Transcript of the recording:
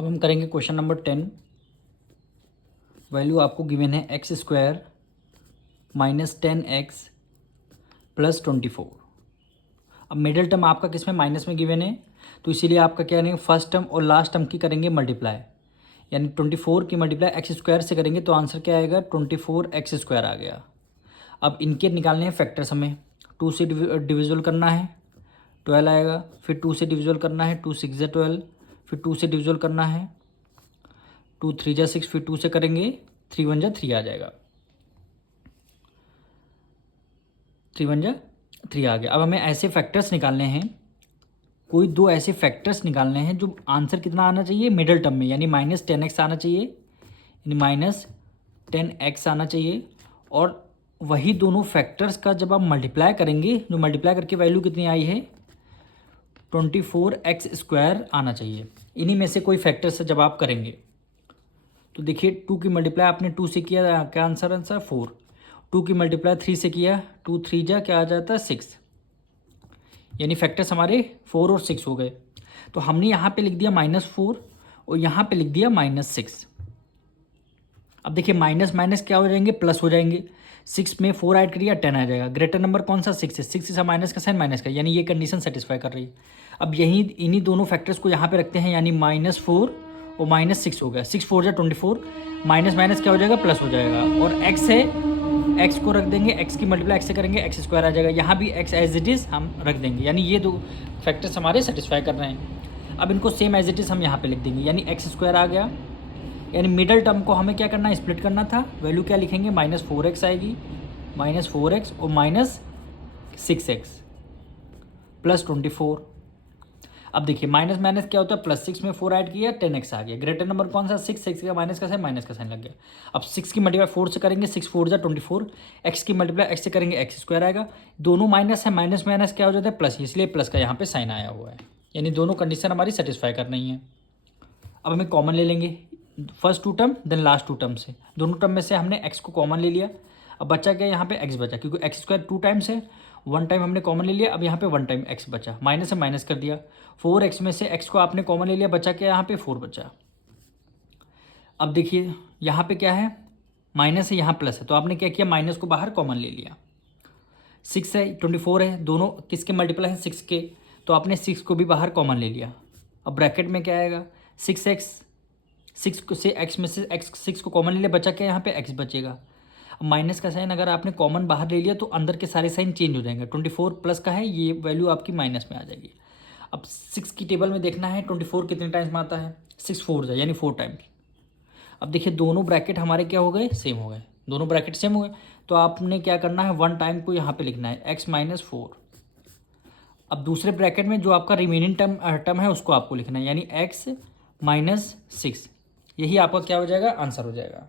अब हम करेंगे क्वेश्चन नंबर 10। वैल्यू आपको गिवन है x square minus 10x plus 24। अब मिडिल टर्म आपका किस में माइनस में गिवन है, तो इसीलिए आपका क्या करेंगे, फर्स्ट टर्म और लास्ट टर्म की करेंगे मल्टीप्लाई, यानी 24 की मल्टीप्लाई एक्स स्क्वायर से करेंगे तो आंसर क्या आएगा, 24x स्क्वायर आ गया। अब इनके निकालने हैं फैक्टर्स, हमें 2 से डिविजुअल करना है 12 आएगा, फिर 2 से डिविजुअल करना है 2 6 12, फिर 2 से डिविजुअल करना है 2 3 6, फिर 2 से करेंगे 3 1 3 आ जाएगा, 3 1 3 आ गया। अब हमें ऐसे फैक्टर्स निकालने हैं, कोई दो ऐसे फैक्टर्स निकालने हैं जो आंसर कितना आना चाहिए मिडिल टर्म में, यानी माइनस 10x आना चाहिए, यानी माइनस 10x आना चाहिए। और वही दोनों फैक्टर्स का जब आप मल्टीप्लाई करेंगे, जो मल्टीप्लाई करके वैल्यू कितनी आई है 24x स्क्वायर आना चाहिए। इन्हीं में से कोई फैक्टर से जब आप करेंगे तो देखिए 2 की मल्टीप्लाई आपने 2 से किया, क्या आंसर 4। 2 की मल्टीप्लाई 3 से किया, 2 3 जा क्या आ जाता है 6, यानी फैक्टर्स हमारे 4 और 6 हो गए। तो हमने यहाँ पे लिख दिया -4 और यहाँ पे लिख दिया -6। अब देखिए माइनस माइनस क्या हो जाएंगे, प्लस हो जाएंगे। 6 में 4 ऐड करिए 10 आ जाएगा। ग्रेटर नंबर कौन सा 6 है, 6 से माइनस का साइन माइनस का, यानी ये कंडीशन सेटिस्फाई कर रही है। अब यही इन्हीं दोनों फैक्टर्स को यहाँ पे रखते हैं, यानी -4 और -6 हो गया, 6 4 जा 24, माइनस माइनस क्या हो जाएगा, प्लस हो जाएगा। और x है, x को रख देंगे, x की मल्टीप्लाई x से करेंगे x स्क्वायर आ जाएगा, यहाँ भी x एज इट इज़ हम रख देंगे, यानी ये दो फैक्टर्स हमारे सेटिस्फाई कर रहे हैं। अब इनको सेम एज इट इज़ हम यहाँ पे लिख देंगे, यानी x स्क्वायर आ गया। यानी मिडल टर्म को हमें क्या करना है, स्प्लिट करना था। वैल्यू क्या लिखेंगे, -4x आएगी, -4x और -6x प्लस 24। अब देखिए माइनस माइनस क्या होता है, प्लस 6 में 4 ऐड किया 10x आ गया। ग्रेटर नंबर कौन सा 6, 6 का माइनस का साइन लग गया। अब 6 की मल्टीप्लाई 4 से करेंगे, 6 4 जा 24, x की मल्टीप्लाई x से करेंगे x स्क्वायर आएगा। दोनों माइनस है, माइनस माइनस क्या हो जाता है प्लस, इसलिए प्लस का यहाँ पे साइन आया हुआ है, यानी दोनों कंडीशन हमारी सेटिस्फाई कर रही हैं। अब हमें कॉमन ले लेंगे, first 2 term then last 2 term से, दोनों टर्म में से हमने x को कॉमन ले लिया। अब बचा क्या, यहाँ पे x बचा, क्योंकि x स्क्वायर 2 टाइम्स है, 1 टाइम हमने कॉमन ले लिया। अब यहाँ पे 1 टाइम x बचा, माइनस से माइनस कर दिया। 4x में से x को आपने कॉमन ले लिया, बचा क्या यहाँ पे 4 बचा। अब देखिए यहाँ पे क्या है, माइनस है, यहाँ प्लस है, तो आपने क्या किया, माइनस को बाहर कॉमन ले लिया। 6 है 24 है, दोनों किसके मल्टीप्लाई है 6 के, तो आपने 6 को भी बाहर कॉमन ले लिया। अब ब्रैकेट में क्या आएगा 6x, 6 से x में से x 6 को कॉमन ले लिया, बचा क्या यहाँ पे x बचेगा। अब माइनस का साइन अगर आपने कॉमन बाहर ले लिया तो अंदर के सारे साइन चेंज हो जाएंगे। 24 प्लस का है, ये वैल्यू आपकी माइनस में आ जाएगी। अब 6 की टेबल में देखना है 24 कितने टाइम्स में आता है, 6 4 जा यानी 4 टाइम्स। अब देखिए दोनों ब्रैकेट हमारे क्या हो गए, सेम हो गए, दोनों ब्रैकेट सेम हो गए। तो आपने क्या करना है, 1 टाइम को यहाँ पे लिखना है x -4। अब दूसरे ब्रैकेट में जो आपका रिमेनिंग टर्म है उसको आपको लिखना है, यानी x -6। यही आपका क्या हो जाएगा, आंसर हो जाएगा।